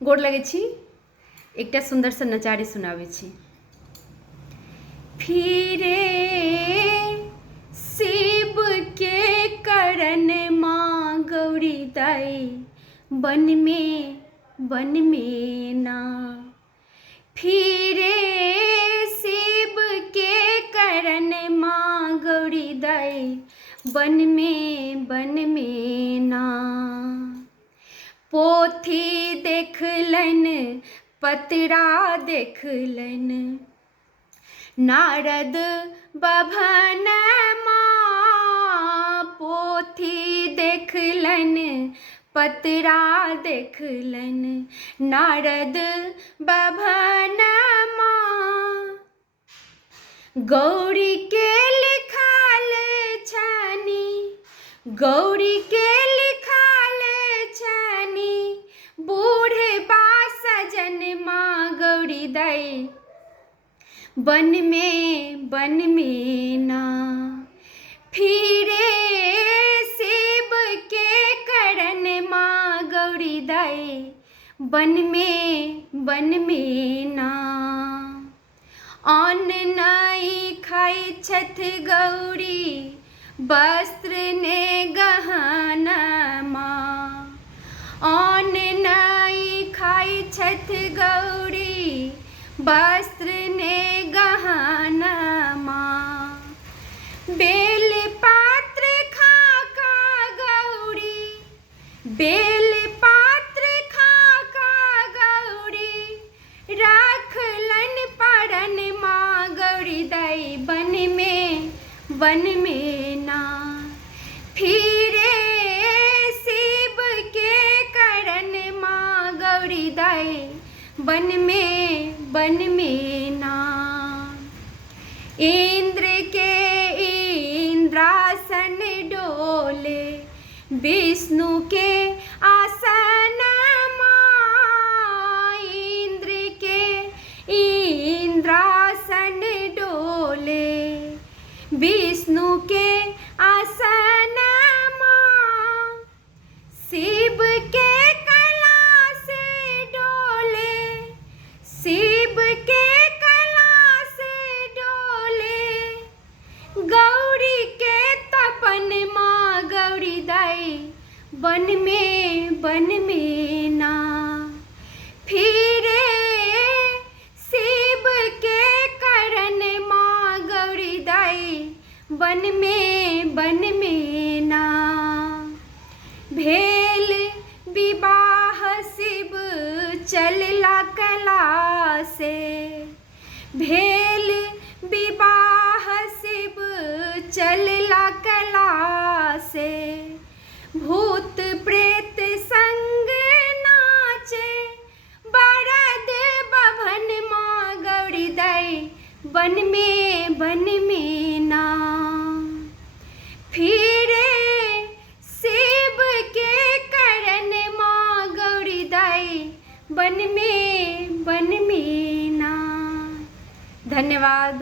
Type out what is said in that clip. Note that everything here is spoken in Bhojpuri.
गोड़ लगे छी। एकटा सुंदर सा नचारी सुनावे छी। फिरे शिव के करण माँ गौरी दाई बन में ना। फिरे शिव के करण माँ गौरी दाई बन में ना। पोथी देखलन पतरा देखलन नारद बभन माँ। पोथी देखलन पतरा देखलन नारद बभन माँ। गौरी के लिखल छनी, गौरी के लिखल छनी बूढ़े बा सजन माँ गौरी दाई बन में ना। फिरे शिव के करण माँ गौरी दाई बन में ना। अन्न नहीं खाई छथ गौरी वस्त्र ने गहना माँ। अन्न नहीं खाई छथ गौरी वस्त्र ने गहना माँ। बेल पात्र खाका गौरी, बेल पात्र खाका गौरी राखलन पड़न माँ गौरी दाई बन में ना। फिरे शिव के करण माँ गौरी दाई बन में ना। इंद्र के इंद्रासन डोले विष्णु के आसन माँ। इंद्र के इंद्रासन डोले विष्णु के आसन माँ। शिव के कला से डोले, शिव के कला से डोले गौरी के तपन माँ गौरी दाई बन में ना। फिरे शिव के करण माँ गौरी दाई बन में ना। भेल विवाह शिव चलला कला से, भेल विवाह शिव चलला कला से। भूत प्रेत संग नाचे बरद बभन माँ गौरी दाई बन में ना। फिरे शिव के करण माँ गौरी दाई बन में ना। धन्यवाद।